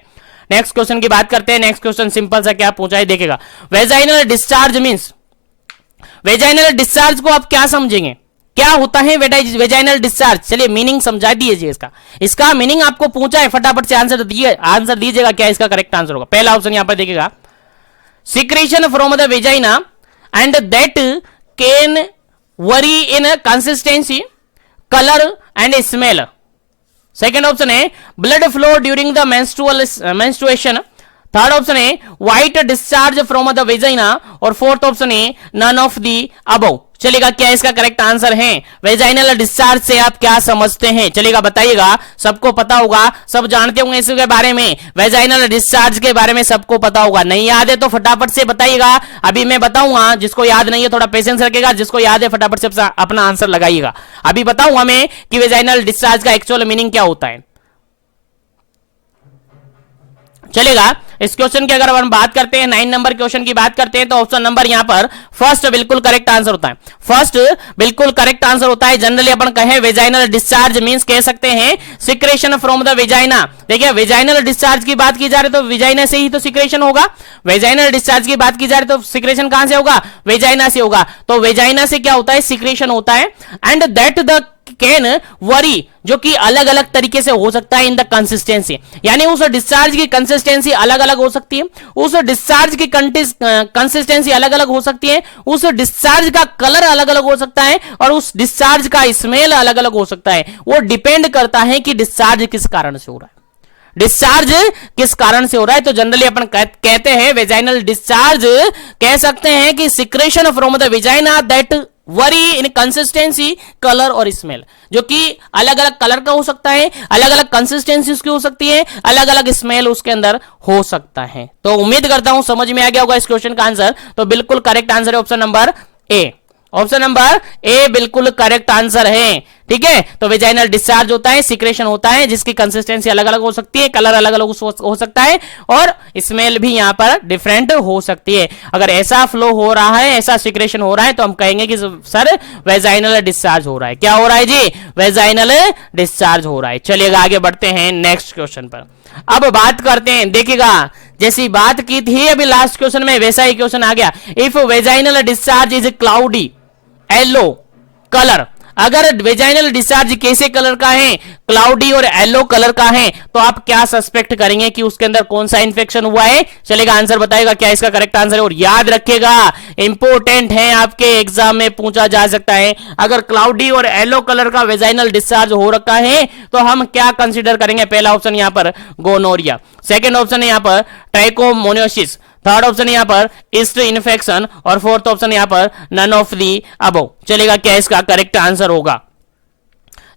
नेक्स्ट क्वेश्चन की बात करते हैं। नेक्स्ट क्वेश्चन सिंपल सा क्या पूछा है देखिएगा, vaginal discharge means, vaginal discharge को आप क्या समझेंगे, क्या होता है वेजाइनल डिस्चार्ज। चलिए मीनिंग समझा दीजिए इसका मीनिंग आपको पूछा है, फटाफट से आंसर दीजिएगा, क्या इसका करेक्ट आंसर होगा। पहला ऑप्शन यहां पर देखिएगा, secretion from the vagina and that can vary in consistency, colour and smell. Second option है blood flow during the menstruation. Third option है white discharge from the vagina और फोर्थ ऑप्शन है none of the above. चलेगा, क्या इसका correct answer है, vaginal discharge से आप क्या समझते हैं। चलेगा बताइएगा, सबको पता होगा, सब जानते होंगे इसके बारे में, वेजाइनल डिस्चार्ज के बारे में सबको पता होगा। नहीं याद है तो फटाफट से बताइएगा, अभी मैं बताऊंगा, जिसको याद नहीं है थोड़ा पेशेंस रखेगा, जिसको याद है फटाफट से अपना आंसर लगाइएगा। अभी बताऊंगा मैं कि वेजाइनल डिस्चार्ज का एक्चुअल मीनिंग क्या होता है। चलेगा, इस क्वेश्चन की अगर हम बात करते हैं, 9 नंबर क्वेश्चन की बात करते हैं, तो ऑप्शन नंबर यहां पर फर्स्ट बिल्कुल करेक्ट आंसर होता है। फर्स्ट बिल्कुल करेक्ट आंसर होता है। जनरली अपन कहें वेजाइनल डिस्चार्ज मींस कह सकते हैं सिक्रेशन फ्रॉम द वेजाइना। देखिए वेजाइनल डिस्चार्ज की बात की जा रही तो वेजाइना से ही तो सिक्रेशन होगा, वेजाइनल डिस्चार्ज की बात की जा रही तो सिक्रेशन कहां से होगा, वेजाइना से होगा। तो वेजाइना से क्या होता है, सिक्रेशन होता है। And that the can worry, जो कि अलग अलग तरीके से हो सकता है इन द कंसिस्टेंसी, यानी उस डिस्चार्ज की कंसिस्टेंसी अलग अलग हो सकती है, उस डिस्चार्ज की कंसिस्टेंसी अलग अलग हो सकती है, उस डिस्चार्ज का कलर अलग अलग हो सकता है और उस डिस्चार्ज का स्मेल अलग अलग हो सकता है। वो डिपेंड करता है कि डिस्चार्ज किस कारण से हो रहा है, डिस्चार्ज किस कारण से हो रहा है। तो जनरली अपन कहते हैं वेजाइनल डिस्चार्ज, कह सकते हैं कि secretion from the vagina that worry in consistency, colour और स्मेल, जो कि अलग अलग कलर का हो सकता है, अलग अलग कंसिस्टेंसी उसकी हो सकती है, अलग अलग स्मेल उसके अंदर हो सकता है। तो उम्मीद करता हूं समझ में आ गया होगा इस क्वेश्चन का आंसर। तो बिल्कुल करेक्ट आंसर है option number A, option number A बिल्कुल करेक्ट आंसर है। ठीक है, तो वेजाइनल डिस्चार्ज होता है, सिक्रेशन होता है, जिसकी कंसिस्टेंसी अलग अलग हो सकती है, कलर अलग अलग हो सकता है और स्मेल भी यहां पर डिफरेंट हो सकती है। अगर ऐसा फ्लो हो रहा है, ऐसा सिक्रेशन हो रहा है, तो हम कहेंगे कि सर वेजाइनल डिस्चार्ज हो रहा है। क्या हो रहा है जी, वेजाइनल डिस्चार्ज हो रहा है। चलिएगा आगे बढ़ते हैं नेक्स्ट क्वेश्चन पर। अब बात करते हैं, देखिएगा जैसी बात की थी अभी लास्ट क्वेश्चन में, वैसा ही क्वेश्चन आ गया। If vaginal discharge is cloudy yellow colour, अगर वेजाइनल डिस्चार्ज कैसे कलर का है, क्लाउडी और येलो कलर का है, तो आप क्या सस्पेक्ट करेंगे कि उसके अंदर कौन सा इंफेक्शन हुआ है। चलेगा आंसर बताएगा, क्या इसका करेक्ट आंसर है। और याद रखिएगा इंपॉर्टेंट है, आपके एग्जाम में पूछा जा सकता है। अगर क्लाउडी और येलो कलर का वेजाइनल डिस्चार्ज हो रखा है तो हम क्या कंसीडर करेंगे। पहला ऑप्शन यहां पर गोनोरिया, सेकेंड ऑप्शन है यहां पर ट्राइकोमोनियोसिस, थर्ड ऑप्शन यहां पर ईस्ट इन्फेक्शन और फोर्थ ऑप्शन यहां पर नन ऑफ दी अबव। चलेगा, क्या इसका करेक्ट आंसर होगा।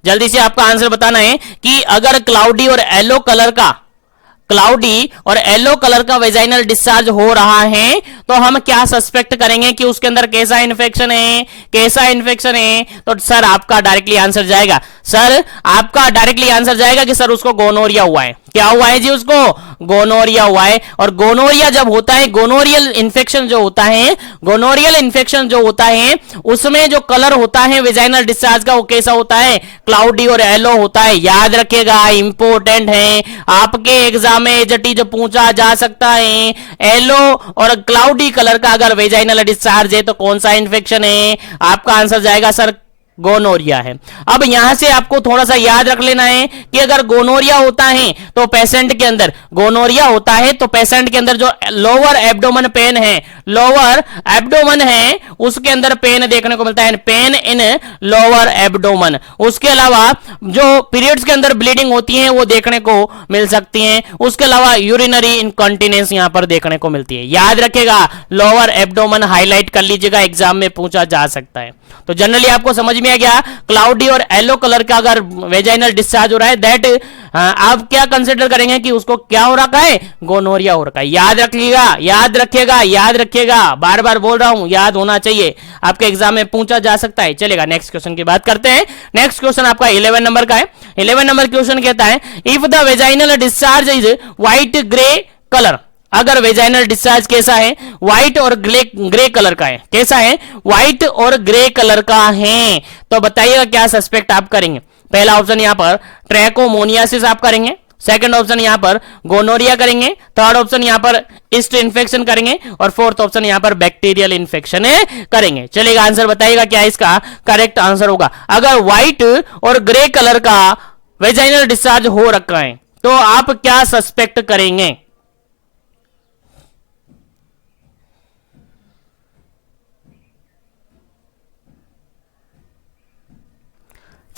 जल्दी से आपका आंसर बताना है कि अगर क्लाउडी और येलो कलर का वेजाइनल डिस्चार्ज हो रहा है तो हम क्या सस्पेक्ट करेंगे कि उसके अंदर कैसा इन्फेक्शन है, कैसा इन्फेक्शन है? तो सर आपका डायरेक्टली आंसर जाएगा, सर आपका डायरेक्टली आंसर जाएगा कि सर उसको गोनोरिया हुआ है। क्या हुआ है जी? उसको गोनोरिया हुआ है। और गोनोरिया जब होता है, गोनोरियल इन्फेक्शन जो होता है, गोनोरियल इन्फेक्शन जो होता है उसमें जो कलर होता है वेजाइनल डिस्चार्ज का वो कैसा होता है? क्लाउडी और येलो होता है। याद रखिएगा, इंपॉर्टेंट है, आपके एग्जाम में एजटीज पूछा जा सकता है। येलो और क्लाउडी कलर का अगर वेजाइनल डिस्चार्ज है तो कौन सा इन्फेक्शन है? आपका आंसर जाएगा सर गोनोरिया है। अब यहां से आपको थोड़ा सा याद रख लेना है कि अगर गोनोरिया होता है तो पेशेंट के अंदर, गोनोरिया होता है तो पेशेंट के अंदर जो लोअर एब्डोमेन पेन है, लोअर एब्डोमेन है, उसके अंदर पेन देखने को मिलता है, पेन इन लोअर एब्डोमेन। उसके अलावा जो पीरियड्स के अंदर ब्लीडिंग होती है वो देखने को मिल सकती है। उसके अलावा यूरिनरी इनकॉन्टिनेंस यहां पर देखने को मिलती है। याद रखेगा, लोअर एब्डोमेन हाईलाइट कर लीजिएगा, एग्जाम में पूछा जा सकता है। तो जनरली आपको समझ में आ गया, क्लाउडी और येलो कलर का अगर वेजाइनल डिस्चार्ज हो रहा है, दैट आप क्या कंसीडर करेंगे कि उसको क्या हो रखा है? गोनोरिया हो रखा है। याद रखिएगा, याद रखिएगा, याद रखिएगा, बार बार बोल रहा हूं, याद होना चाहिए, आपके एग्जाम में पूछा जा सकता है। चलेगा, नेक्स्ट क्वेश्चन की बात करते हैं। नेक्स्ट क्वेश्चन आपका 11 नंबर का है। 11 नंबर क्वेश्चन कहता है, if the vaginal discharge is white grey colour, अगर वेजाइनल डिस्चार्ज कैसा है? व्हाइट और ग्रे कलर का है। कैसा है? व्हाइट और ग्रे कलर का है। तो बताइएगा क्या सस्पेक्ट आप करेंगे? पहला ऑप्शन यहां पर ट्रैकोमोनियासिस आप करेंगे, सेकंड ऑप्शन यहां पर गोनोरिया करेंगे, थर्ड ऑप्शन यहां पर ईस्ट इन्फेक्शन करेंगे, और फोर्थ ऑप्शन यहां पर बैक्टीरियल इन्फेक्शन करेंगे। चलेगा, आंसर बताइएगा क्या इसका करेक्ट आंसर होगा। अगर व्हाइट और ग्रे कलर का वेजाइनल डिस्चार्ज हो रखा है तो आप क्या सस्पेक्ट करेंगे?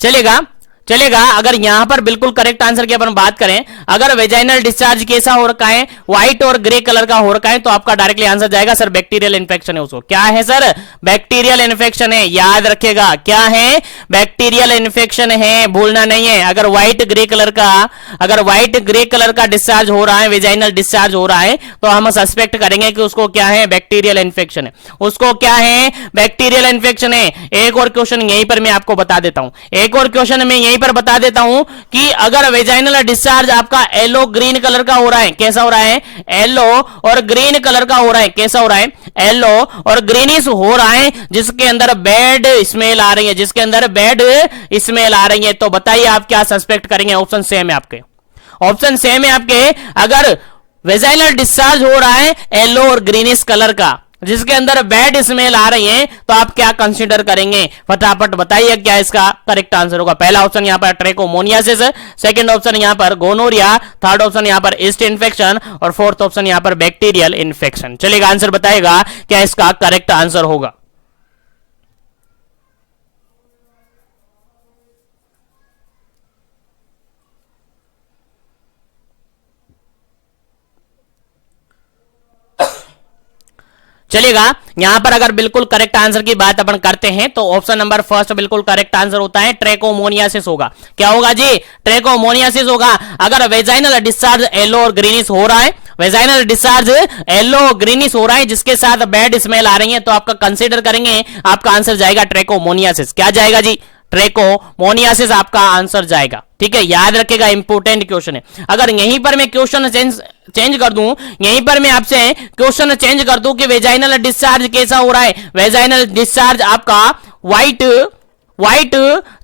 चलेगा, चलेगा। अगर यहां पर बिल्कुल करेक्ट आंसर की अपन बात करें, अगर वेजाइनल डिस्चार्ज कैसा हो रखा है? व्हाइट और ग्रे कलर का हो रखा है, तो आपका डायरेक्टली आंसर जाएगा सर बैक्टीरियल इन्फेक्शन है। उसको क्या है सर? बैक्टीरियल इन्फेक्शन है। याद रखिएगा, क्या है? बैक्टीरियल इन्फेक्शन है, भूलना नहीं है। अगर व्हाइट ग्रे कलर का, अगर व्हाइट ग्रे कलर का डिस्चार्ज हो रहा है, वेजाइनल डिस्चार्ज हो रहा है, तो हम सस्पेक्ट करेंगे कि उसको क्या है? बैक्टीरियल इन्फेक्शन है। उसको क्या है? बैक्टीरियल इन्फेक्शन है। एक और क्वेश्चन यहीं पर मैं आपको बता देता हूं, एक और क्वेश्चन में यहीं पर बता देता हूं कि अगर वेजाइनल डिस्चार्ज आपका येलो ग्रीन कलर का हो रहा है, कैसा हो रहा है? येलो और ग्रीन कलर का हो रहा है। कैसा हो रहा है? येलो और ग्रीनिश हो रहा है, जिसके अंदर बैड स्मेल आ रही है, जिसके अंदर बैड स्मेल आ रही है। तो बताइए आप क्या सस्पेक्ट करेंगे? ऑप्शन सेम है आपके, ऑप्शन सेम है आपके। अगर वेजाइनल डिस्चार्ज हो रहा है येलो और ग्रीनिश कलर का, जिसके अंदर बैड स्मेल आ रही है, तो आप क्या कंसीडर करेंगे? फटाफट बताइए क्या इसका करेक्ट आंसर होगा। पहला ऑप्शन यहां पर ट्रैकोमोनियासिस, सेकंड ऑप्शन यहां पर गोनोरिया, थर्ड ऑप्शन यहां पर ईस्ट इन्फेक्शन, और फोर्थ ऑप्शन यहां पर बैक्टीरियल इन्फेक्शन। चलिएगा, आंसर बताइएगा क्या इसका करेक्ट आंसर होगा। चलेगा, यहां पर अगर बिल्कुल करेक्ट आंसर की बात अपन करते हैं तो ऑप्शन नंबर फर्स्ट बिल्कुल करेक्ट आंसर होता है, ट्रैकोमोनियासिस होगा। क्या होगा जी? ट्रैकोमोनियासिस होगा। अगर वेजाइनल डिस्चार्ज येलो और ग्रीनिश हो रहा है, वेजाइनल डिस्चार्ज येलो ग्रीनिश हो रहा है, जिसके साथ बैड स्मेल आ रही है, तो आपका कंसीडर करेंगे, आपका आंसर जाएगा ट्रैकोमोनियासिस। क्या जाएगा जी? ट्रैकोमोनियासिस आपका आंसर जाएगा। ठीक है, याद रखेगा, इंपोर्टेंट क्वेश्चन है। अगर यहीं पर मैं क्वेश्चन चेंज कर दूं, यहीं पर मैं आपसे क्वेश्चन चेंज कर दूं कि वेजाइनल डिस्चार्ज कैसा हो रहा है? वेजाइनल डिस्चार्ज आपका व्हाइट व्हाइट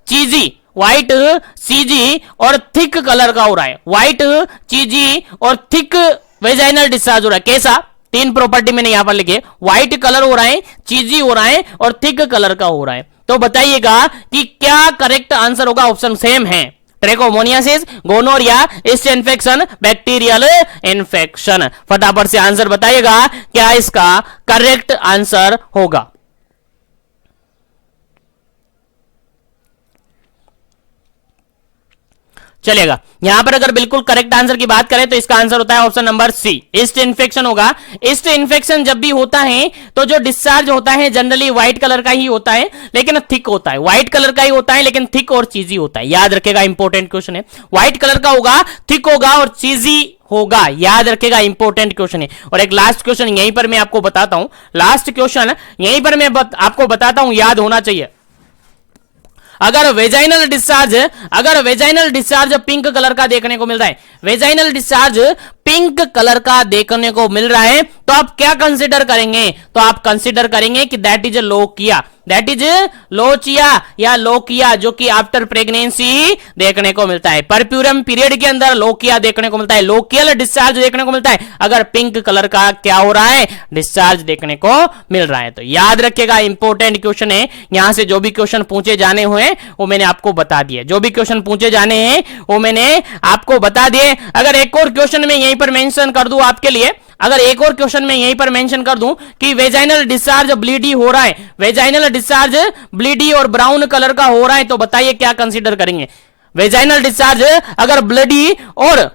चीजी व्हाइट सीजी और थिक कलर का हो रहा है। व्हाइट चीजी और थिक वेजाइनल डिस्चार्ज हो रहा है। कैसा? तीन प्रॉपर्टी मैंने यहां पर लिखे, व्हाइट कलर हो रहा है, चीजी हो रहा है, और थिक कलर का हो रहा है। तो बताइएगा कि क्या करेक्ट आंसर होगा? ऑप्शन सेम है, trichomoniasis, gonorrhoea, yeast infection, bacterial infection. फटाफट से आंसर बताइएगा क्या इसका करेक्ट आंसर होगा। चलेगा। यहां पर अगर बिल्कुल करेक्ट आंसर की बात करें तो इसका आंसर होता है option number C, yeast infection होगा। ईस्ट इन्फेक्शन जब भी होता है तो जो डिस्चार्ज होता है जनरली व्हाइट कलर का ही होता है, लेकिन थिक होता है, व्हाइट कलर का ही होता है लेकिन थिक और चीजी होता है। याद रखेगा, इंपॉर्टेंट क्वेश्चन है, व्हाइट कलर का होगा, थिक होगा और चीजी होगा, याद रखेगा, इंपॉर्टेंट क्वेश्चन है। और एक लास्ट क्वेश्चन यहीं पर मैं आपको बताता हूं, लास्ट क्वेश्चन यहीं पर मैं आपको बताता हूं, याद होना चाहिए। अगर वेजाइनल डिस्चार्ज पिंक कलर का देखने को मिल रहा है, वेजाइनल डिस्चार्ज पिंक कलर का देखने को मिल रहा है, तो आप क्या कंसीडर करेंगे? तो आप कंसीडर करेंगे कि that is lochia, that is lochia या लोकिया, जो कि आफ्टर प्रेगनेंसी देखने को मिलता है। परप्यूरम पीरियड के अंदर लोकिया देखने को मिलता है, लोकियल डिस्चार्ज देखने को मिलता है अगर पिंक कलर का क्या हो रहा है, डिस्चार्ज देखने को मिल रहा है। तो याद रखिएगा, इंपॉर्टेंट क्वेश्चन है। यहां से जो भी क्वेश्चन पूछे जाने हुए वो मैंने आपको बता दिए, जो भी क्वेश्चन पूछे जाने हैं वो मैंने आपको बता दिए। अगर एक और क्वेश्चन में यहीं पर मेंशन कर दूं आपके लिए, अगर एक और क्वेश्चन में यहीं पर मेंशन कर दूं कि वेजाइनल डिस्चार्ज ब्लीडी हो रहा है, वेजाइनल डिस्चार्ज ब्लीडी और ब्राउन कलर का हो रहा है, तो बताइए क्या कंसीडर करेंगे? वेजाइनल डिस्चार्ज अगर ब्लडी और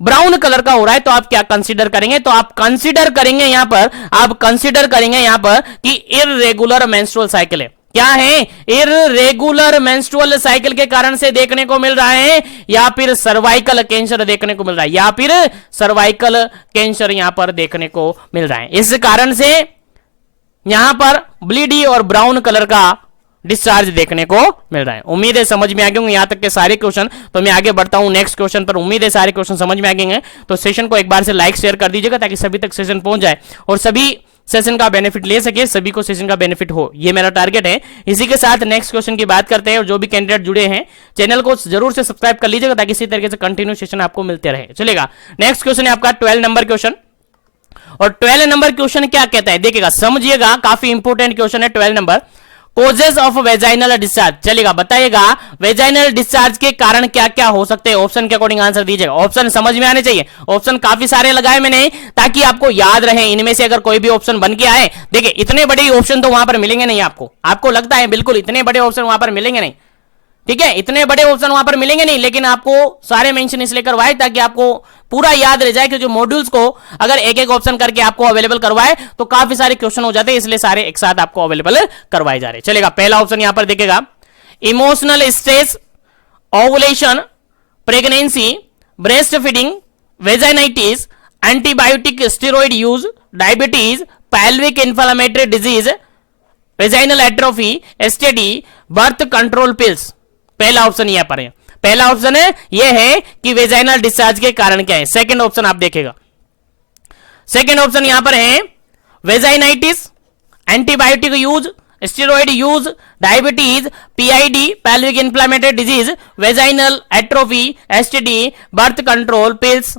ब्राउन कलर का हो रहा है तो आप क्या कंसीडर करेंगे? तो आप कंसीडर करेंगे यहां पर, आप कंसीडर करेंगे यहां पर कि इररेगुलर मेंस्ट्रुअल साइकिल है। क्या है? इररेगुलर मेंस्ट्रुअल साइकिल के कारण से देखने को मिल रहा है, या फिर सर्वाइकल कैंसर देखने को मिल रहा है, या फिर सर्वाइकल कैंसर यहां पर देखने को मिल रहा है। इस कारण से यहां पर ब्लीडी और ब्राउन कलर का डिस्चार्ज देखने को मिल रहा है। उम्मीद है समझ में आ गए होंगे यहां तक के सारे क्वेश्चन। तो मैं आगे बढ़ता हूं नेक्स्ट क्वेश्चन पर, उम्मीद है सारे क्वेश्चन समझ में आ गए हैं। तो सेशन को एक बार से लाइक शेयर कर दीजिएगा ताकि सभी तक सेशन पहुंच जाए और सभी सेशन का बेनिफिट ले सके, सभी को सेशन का बेनिफिट हो, ये मेरा टारगेट है। इसी के साथ नेक्स्ट क्वेश्चन की बात करते हैं, और जो भी कैंडिडेट जुड़े हैं चैनल को जरूर से सब्सक्राइब कर लीजिएगा ताकि इसी तरीके से कंटिन्यू सेशन आपको मिलते रहे। चलेगा, नेक्स्ट क्वेश्चन है आपका 12 नंबर क्वेश्चन, और 12 नंबर क्वेश्चन क्या कहता है देखिएगा, समझिएगा, काफी इंपोर्टेंट क्वेश्चन है 12 number. Causes of vaginal discharge, चलेगा, बताइएगा वेजाइनल डिस्चार्ज के कारण क्या क्या हो सकते हैं, ऑप्शन के अकॉर्डिंग आंसर दीजिएगा। ऑप्शन समझ में आने चाहिए, ऑप्शन काफी सारे लगाए मैंने ताकि आपको याद रहे। इनमें से अगर कोई भी ऑप्शन बन के आए, देखिए इतने बड़े ऑप्शन तो वहां पर मिलेंगे नहीं आपको लगता है बिल्कुल इतने बड़े ऑप्शन वहां पर मिलेंगे नहीं, ठीक है, इतने बड़े ऑप्शन वहां पर मिलेंगे नहीं, लेकिन आपको सारे मेंशन इसलिए करवाए ताकि आपको पूरा याद रह जाए, क्योंकि मॉड्यूल्स को अगर एक एक ऑप्शन करके आपको अवेलेबल करवाए तो काफी सारे क्वेश्चन हो जाते हैं, इसलिए सारे एक साथ आपको अवेलेबल करवाए जा रहे हैं। चलेगा, पहला ऑप्शन यहां पर देखेगा, emotional stress, ovulation, pregnancy, breast feeding, vaginitis, antibiotic steroid use, diabetes, pelvic inflammatory disease, vaginal atrophy, STD, birth control pills. पहला ऑप्शन यहां पर है, पहला ऑप्शन है यह है कि वेजाइनल डिस्चार्ज के कारण क्या है। सेकंड ऑप्शन आप देखेगा, सेकंड ऑप्शन यहां पर है vaginitis, antibiotic use, steroid use, diabetes, PID, pelvic inflammatory disease, vaginal atrophy, STD, birth control pills.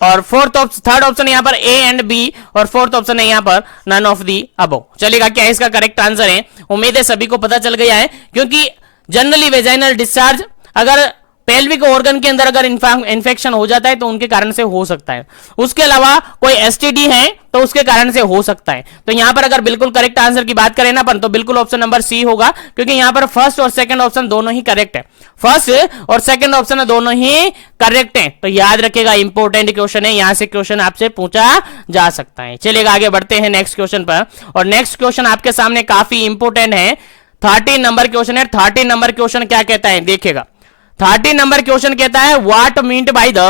और थर्ड ऑप्शन यहां पर ए एंड बी, और फोर्थ ऑप्शन है यहां पर नन ऑफ दी अबव। चलेगा, क्या इसका करेक्ट आंसर है? उम्मीद है सभी को पता चल गया है, क्योंकि जनरली वेजाइनल डिस्चार्ज अगर पेल्विक ऑर्गन के अंदर अगर इन्फेक्शन हो जाता है तो उनके कारण से हो सकता है, उसके अलावा कोई एसटीडी है तो उसके कारण से हो सकता है। तो यहां पर अगर बिल्कुल करेक्ट आंसर की बात करें ना अपन, तो बिल्कुल ऑप्शन नंबर सी होगा, क्योंकि यहां पर फर्स्ट और सेकंड ऑप्शन दोनों ही करेक्ट है, फर्स्ट और सेकंड ऑप्शन दोनों ही करेक्ट है। तो याद रखिएगा, इंपॉर्टेंट क्वेश्चन है, यहां से क्वेश्चन आपसे पूछा जा सकता है। चलिएगा, आगे बढ़ते हैं नेक्स्ट क्वेश्चन पर, और नेक्स्ट क्वेश्चन आपके सामने काफी इंपॉर्टेंट है, 13 नंबर क्वेश्चन है। 13 नंबर क्वेश्चन क्या कहता है देखिएगा, 13 नंबर क्वेश्चन कहता है what meant by the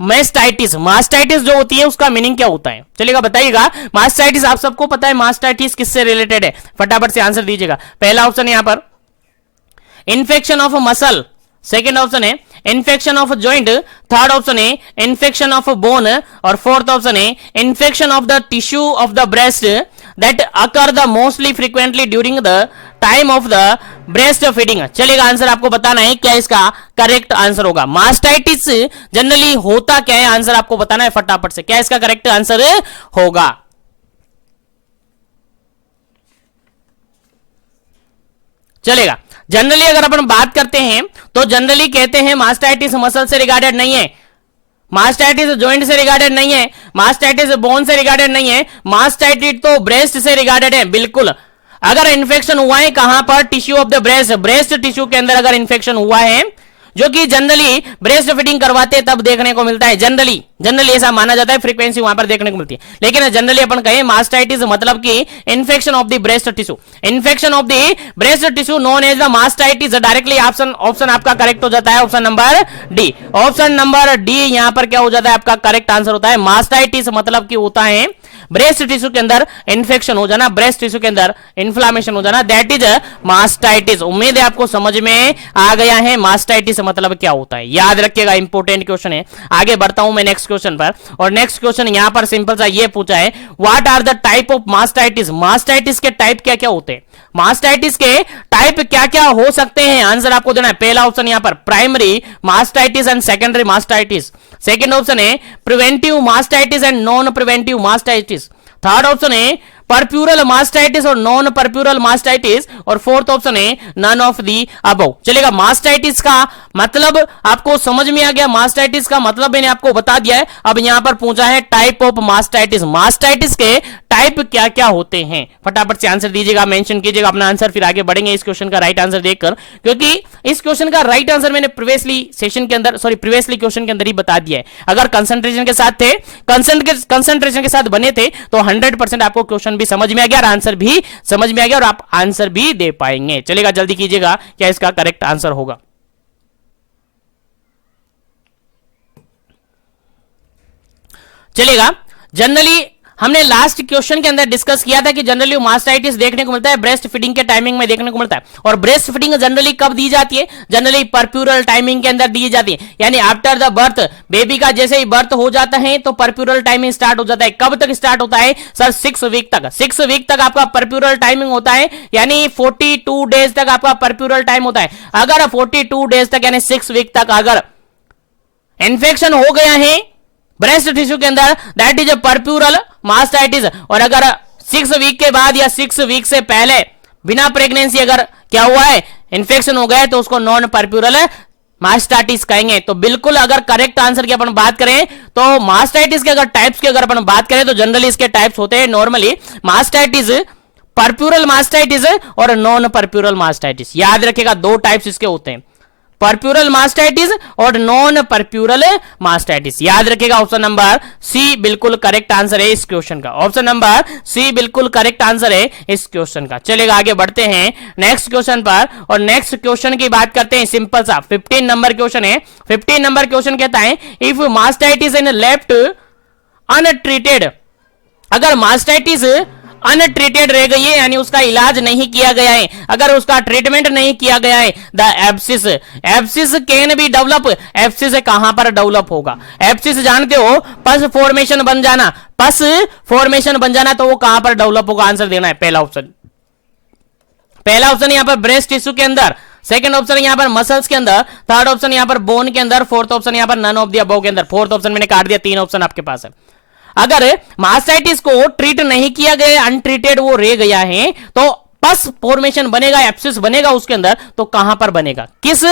mastitis. Mastitis जो होती है उसका मीनिंग क्या होता है? चलेगा, बताइएगा। मास्टाइटिस आप सबको पता है, मास्टाइटिस किससे रिलेटेड है? फटाफट से आंसर दीजिएगा। पहला ऑप्शन यहां पर infection of muscle, second option है infection of joint, third option है इन्फेक्शन ऑफ बोन, और फोर्थ ऑप्शन है infection of the tissue of the breast that occur the mostly frequently during the time of the breast feeding. चलेगा, answer आपको बताना है क्या इसका करेक्ट आंसर होगा। मास्टाइटिस जनरली होता क्या है, आंसर आपको बताना है फटाफट से, क्या इसका करेक्ट आंसर होगा। चलेगा, जनरली अगर अपन बात करते हैं तो जनरली कहते हैं मास्टाइटिस मसल से रिगार्डेड नहीं है, मास्टाइटिस जॉइंट से रिगार्डेड नहीं है, मास्टाइटिस बोन से रिगार्डेड नहीं है, मास्टाइटिस तो ब्रेस्ट से रिगार्डेड है। बिल्कुल, अगर इन्फेक्शन हुआ है कहां पर? Tissue of the breast, breast tissue के अंदर अगर इन्फेक्शन हुआ है जो कि जनरली ब्रेस्ट फीडिंग करवाते तब देखने को मिलता है। जनरली ऐसा माना जाता है, फ्रीक्वेंसी वहां पर देखने को मिलती है। लेकिन जनरली अपन कहें मास्टाइटिस मतलब कि infection of the breast tissue, infection of the breast tissue known as the mastitis. Directly option आपका करेक्ट हो जाता है, option number D. Option number D यहां पर क्या हो जाता है, आपका करेक्ट आंसर होता है। मास्टाइटिस मतलब कि होता है ब्रेस्ट टिश्यू के अंदर इंफेक्शन हो जाना, ब्रेस्ट टिश्यू के अंदर इन्फ्लामेशन हो जाना, दैट इज मास्टाइटिस। उम्मीद है आपको समझ में आ गया है मास्टाइटिस मतलब क्या होता है। याद रखिएगा, इंपॉर्टेंट क्वेश्चन है। आगे बढ़ता हूं मैं नेक्स्ट क्वेश्चन पर, और नेक्स्ट क्वेश्चन यहां पर सिंपल सा ये पूछा है, what are the type of mastitis. Mastitis के टाइप क्या क्या होते हैं, मास्टाइटिस के टाइप क्या क्या हो सकते हैं, आंसर आपको देना है। पहला ऑप्शन यहां पर primary mastitis and secondary mastitis. Second option है preventive mastitis and non preventive mastitis. Third option है परप्यूरल मास्टाइटिस और नॉन परप्यूरल मास्टाइटिस, और फोर्थ ऑप्शन है नन ऑफ दी अबव। चलेगा, मास्टाइटिस का मतलब आपको समझ में आ गया, मास्टाइटिस का मतलब मैंने आपको बता दिया है। अब यहां पर पूछा है टाइप ऑफ मास्टाइटिस, मास्टाइटिस के टाइप क्या क्या होते हैं। फटाफट से आंसर दीजिएगा, मेंशन कीजिएगा अपना आंसर, फिर आगे बढ़ेंगे इस क्वेश्चन का राइट आंसर देखकर, क्योंकि इस क्वेश्चन का राइट आंसर मैंने प्रीवियसली सेशन के अंदर, सॉरी प्रीवियसली क्वेश्चन के अंदर ही बता दिया है। अगर कंसंट्रेशन के साथ थे, कंसंट्रेशन के साथ बने थे तो 100% आपको क्वेश्चन भी समझ में आ गया और आंसर भी समझ में आ गया और आप आंसर भी दे पाएंगे। चलेगा, जल्दी कीजिएगा क्या इसका करेक्ट आंसर होगा। चलेगा, जनरली हमने लास्ट क्वेश्चन के अंदर डिस्कस किया था कि जनरली मास्टाइटिस देखने को मिलता है ब्रेस्ट फीडिंग के टाइमिंग में देखने को मिलता है। और ब्रेस्ट फीडिंग जनरली कब दी जाती है, जनरली परप्यूरल टाइमिंग के अंदर दी जाती है, यानी आफ्टर द बर्थ। बेबी का जैसे ही बर्थ हो जाता है तो परप्यूरल टाइमिंग स्टार्ट हो जाता है। कब तक स्टार्ट होता है सर, 6 वीक तक। 6 वीक तक आपका परप्यूरल टाइमिंग होता है, यानी 42 डेज तक आपका परप्यूरल टाइम होता है। अगर 42 डेज तक यानी 6 वीक तक अगर इन्फेक्शन हो गया है ब्रेस्ट टिश्यू के अंदर, दैट इज परप्यूरल मास्टाइटिस। और अगर 6 वीक के बाद या 6 वीक से पहले बिना प्रेगनेंसी अगर क्या हुआ है, इन्फेक्शन हो गया है, तो उसको नॉन परप्यूरल मास्टाइटिस कहेंगे। तो बिल्कुल अगर करेक्ट आंसर की अपन बात करें तो मास्टाइटिस के अगर टाइप्स की अगर अपन बात करें तो जनरली इसके टाइप्स होते हैं नॉर्मली मास्टाइटिस, परप्यूरल मास्टाइटिस और नॉन परप्यूरल मास्टाइटिस। याद रखिएगा, 2 टाइप्स इसके होते हैं, परप्यूरल मास्टाइटिस और नॉन परप्यूरल मास्टाइटिस। याद रखिएगा, ऑप्शन नंबर सी बिल्कुल करेक्ट आंसर है इस क्वेश्चन का। ऑप्शन नंबर सी बिल्कुल करेक्ट आंसर है इस क्वेश्चन का। चलेगा, आगे बढ़ते हैं नेक्स्ट क्वेश्चन पर, और नेक्स्ट क्वेश्चन की बात करते हैं। सिंपल सा 15 नंबर क्वेश्चन है। 15 नंबर क्वेश्चन कहता है, if mastitis in left untreated, अगर मास्टाइटिस अनट्रीटेड रह गई है यानी उसका इलाज नहीं किया गया है, अगर उसका ट्रीटमेंट नहीं किया गया है, the abscess can be develop. Abscess कहां पर डेवलप होगा, एब्सिस जानते हो, पस फॉर्मेशन बन जाना, पस फॉर्मेशन बन जाना, तो वो कहां पर डेवलप होगा, आंसर देना है। पहला ऑप्शन यहां पर ब्रेस्ट टिश्यू के अंदर, सेकंड ऑप्शन यहां पर मसल्स के अंदर, थर्ड ऑप्शन यहां पर बोन के अंदर, फोर्थ ऑप्शन यहां पर नन ऑफ द अबव के अंदर। फोर्थ ऑप्शन मैंने काट दिया, 3 ऑप्शन आपके पास है। अगर मास्टाइटिस को ट्रीट नहीं किया गया, अनट्रीटेड वो रह गया है, तो पस फॉर्मेशन बनेगा, एब्सिस बनेगा उसके अंदर, तो कहां पर बनेगा, किस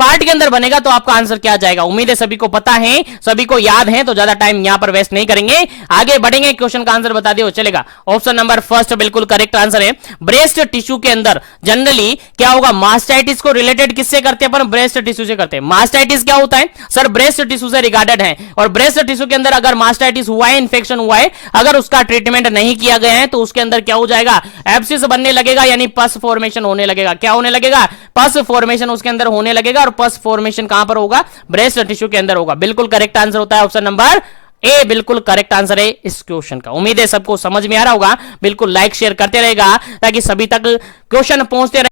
पार्ट के अंदर बनेगा, तो आपका आंसर क्या जाएगा। उम्मीद है सभी को पता है, सभी को याद है, तो ज्यादा टाइम यहां पर वेस्ट नहीं करेंगे, आगे बढ़ेंगे। क्वेश्चन का आंसर बता दियो, चलेगा। ऑप्शन नंबर फर्स्ट बिल्कुल करेक्ट आंसर है। ब्रेस्ट टिश्यू के अंदर जनरली क्या होगा, मास्टाइटिस को रिलेटेड किससे करते हैं अपन, ब्रेस्ट टिश्यू से करते हैं। मास्टाइटिस क्या होता है सर, ब्रेस्ट टिश्यू से रिगार्डेड है, और ब्रेस्ट टिश्यू के अंदर अगर मास्टाइटिस हुआ है, इन्फेक्शन हुआ है, अगर उसका ट्रीटमेंट नहीं किया गया है, तो उसके अंदर क्या हो जाएगा, एब्सिस बनने लगेगा, यानी पस फॉर्मेशन होने लगेगा। क्या होने लगेगा, पस फॉर्मेशन उसके अंदर होने लगेगा, और पस फॉर्मेशन कहां पर होगा, ब्रेस्ट टिश्यू के अंदर होगा। बिल्कुल करेक्ट आंसर होता है ऑप्शन नंबर ए, बिल्कुल करेक्ट आंसर है इस क्वेश्चन का। उम्मीद है सबको समझ में आ रहा होगा, बिल्कुल लाइक शेयर करते रहेगा ताकि सभी तक क्वेश्चन पहुंचते रहे।